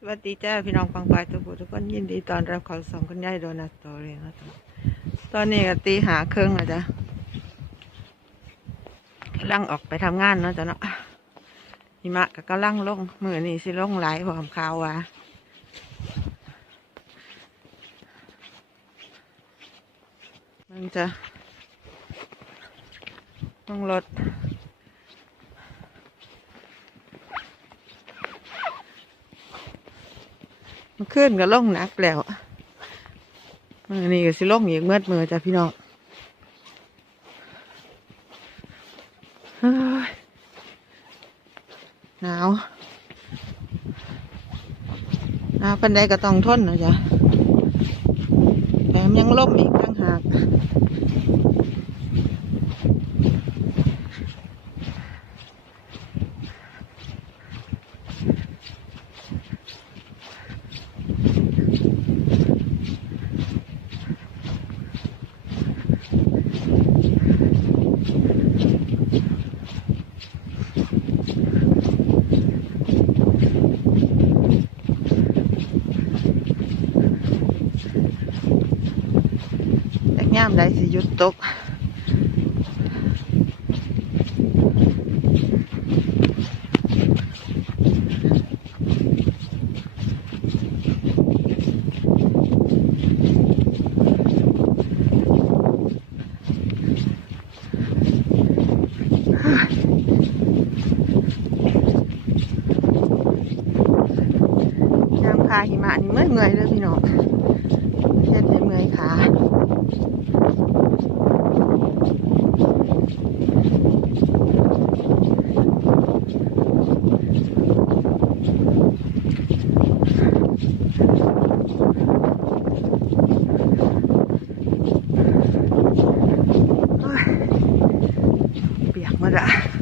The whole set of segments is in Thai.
สวัสดีจ้าพี่น้องฟังปลายทุกผู้ทุกคนยินดีตอนรับเขาสองคนย่ายโดนัทสตอรี่ครับตอนนี้ก็ตีหาเครื่องแล้วจ้ะกำลังออกไปทำงานเนาะจ้ะเนาะหิมะก็กำลังลงมือนี่สิลงหลายพร้อมข่าวว่ามันจะต้องรถ มันขึ้นก็ล่องหนักแล้วมือนี่ก็สิล่องอีกเมื่อมือจ้ะพี่น้องหนาวหนาวปันใดก็ต้องทนนะจ๊ะแถมยังล่มอีกตั้งหาก แต่ย่ามใด สิหยุดตก ยามคาหิมะนี่เมื่อยเมื่อยๆเลยพี่น้องเฮ็ดให้เมื่อยขา โอ้ย เปี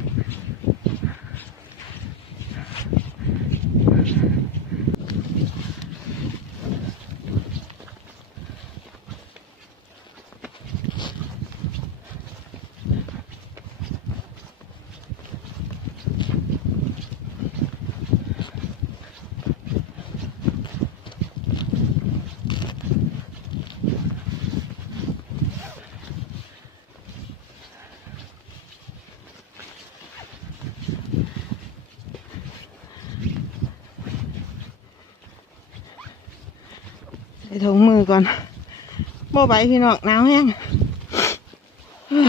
ถุงมือก่อนโม่ใบพี่น้องหนาวแห้งเฮ้ย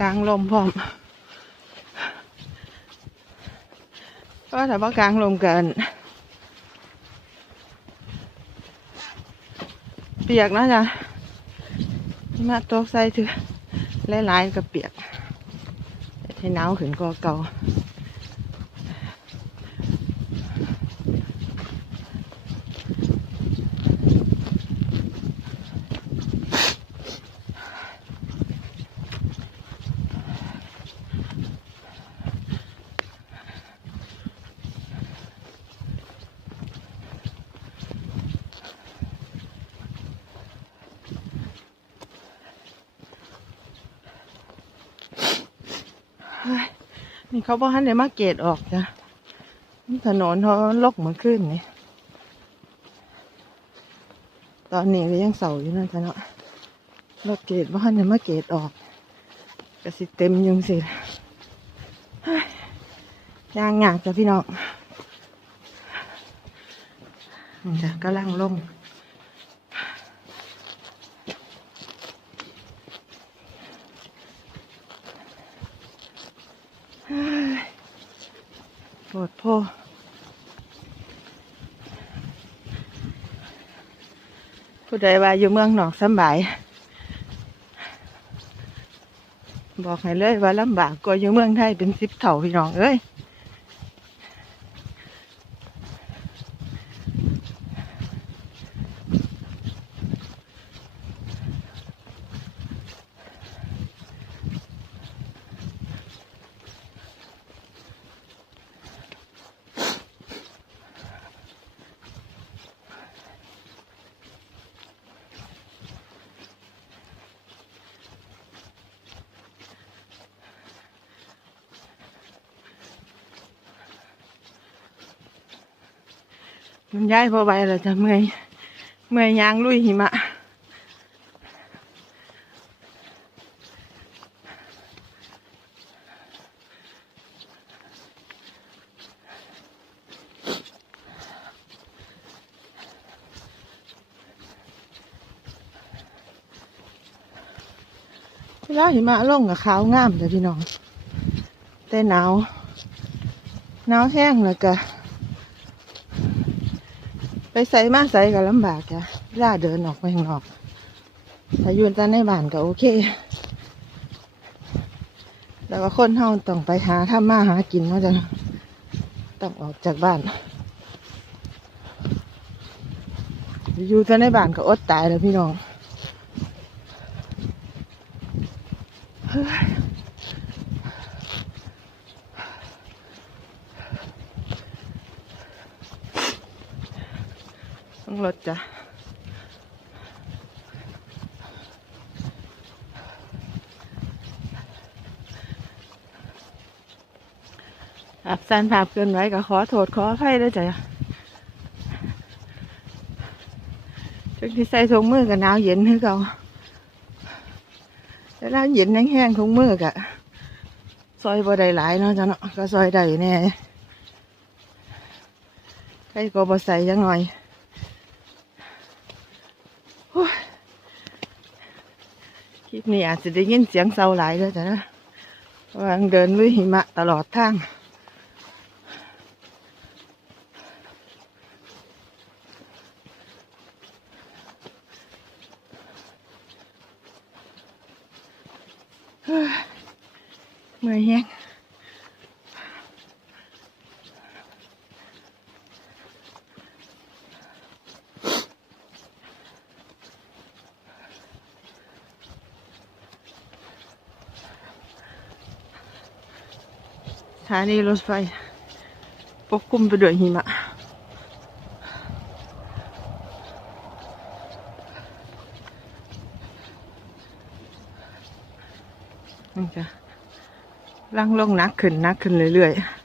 กลางลมพร้อมก็ถ้าว่ากลางลมเกินเปียกนะจ๊ะมาตกใส่ถือหลายๆก็เปียก ให้หนาวขึ้นก็เก่า นี่เขาบอกให้เดี๋ยวมาเกตออกจ้ะถนนเขาลกเหมือนขึ้นนี่ตอนนี้ก็ยังเสาอยู่นั่นจ้ะเนาะรถเกตว่าให้เดี๋ยมาเกตออกก็สิเต็มยุงสิยางงากจ้ะพี่น้องจ้ะกำลังลง ปวดโพผู้ใดว่าอยู่เมืองหนองสมบาย บอกให้เลยว่าลำบากกว่าอยู่เมืองไทยเป็นสิบเท่าพี่น้องเอ้ย มันย้ายพอไปแล้วจะเมื่อยเมื่อยยางลุยหิมะเวลาหิมะลงกับขาวงามเลยพี่น้อง แต่หนาว หนาวแห้งแล้วก็ ไปใส่มาใส่ก็ลำบากจ้ะล่าเดินออกไปข้างนอกถ้าอยู่แต่ในบ้านก็โอเค แล้วก็คนเฮาต้องไปหาถ้ามาหากินเนาะจ้ะต้องออกจากบ้าน อยู่แต่ในบ้านก็อดตายแล้วพี่น้อง ต้องรถจ้ะอับสันภาพเกินไว้ก็ขอโทษขออภัยด้วยจ้ะชุดที่ใส่ถุงมือกับหนาวเย็นให้เขาแต่แล้วเย็นแห้งๆถุงมือกะซอยบ่ได้หลายเนาะจ้ะเนาะก็ซอยได้แน่ใครก็บ่ใส่ยังหน่อย คลิปนี้อาจจะได้ยินเสียงเซาหลายเลยจ้ะนะเพราะว่าเดินลุยหิมะตลอดทางเฮ้ยเมื่อยแห้ง สถานีรถไฟปกคลุมไปด้วยหิมะมันจะลังลงนักขึ้นนักขึ้นเรื่อยๆ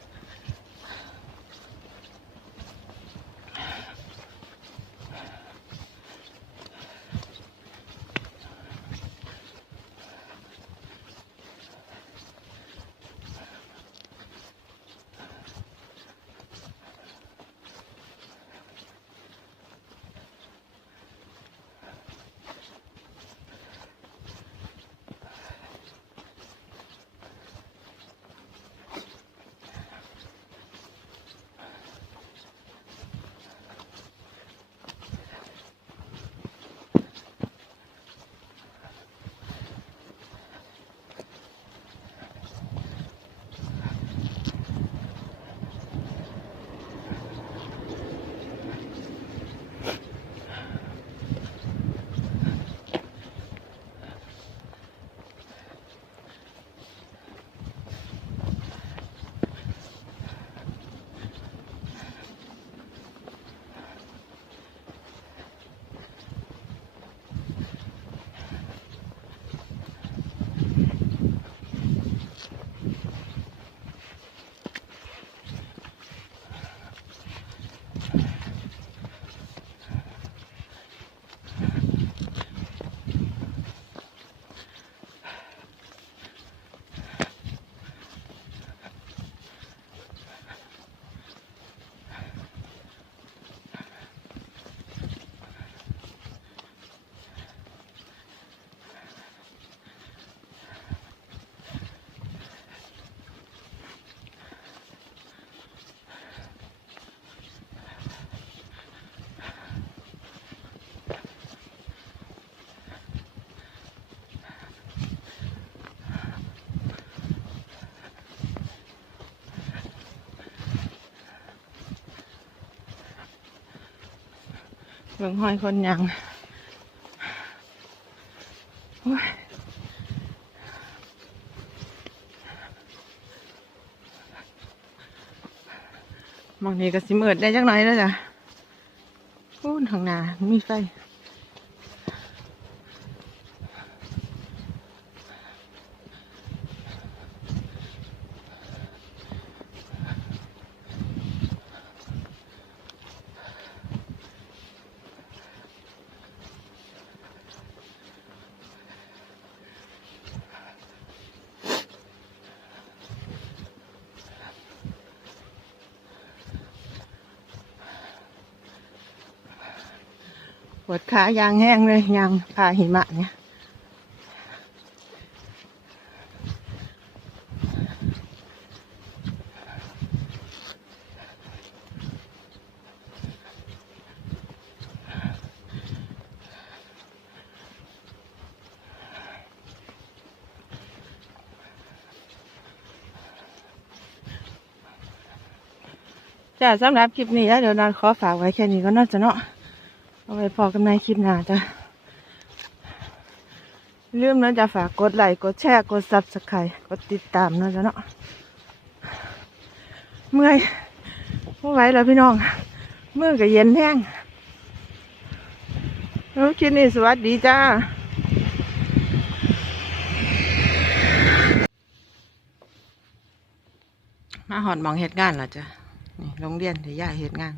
เบิ่งห้อยคนยังโอ้ยมองนี่ก็สิเมิดได้จักหน่อยแล้วจ้ะพูนทางหนามีไฟ วดขายางแห้งเลยยางพาหิมะเนี่ยจ้าสำหรับคลิปนี้แล้วเดี๋ยวนอนขอฝากไว้แค่นี้ก็น่าจะเนาะ เอาไว้พอกันในคลิปหน้าจ้ะอย่าลืมนะจะฝากกดไลค์กดแชร์กดซับสไครต์กดติดตามนะจ๊ะเนาะเมื่อยไม่ไหวแล้วพี่น้อง เมื่อก็เย็นแห้งแล้วคลิปนี้สวัสดีจ้ามาหอดมองเหตุงานเหรอจ้ะนี่โรงเรียนเดี๋ยวย่าเหตุงาน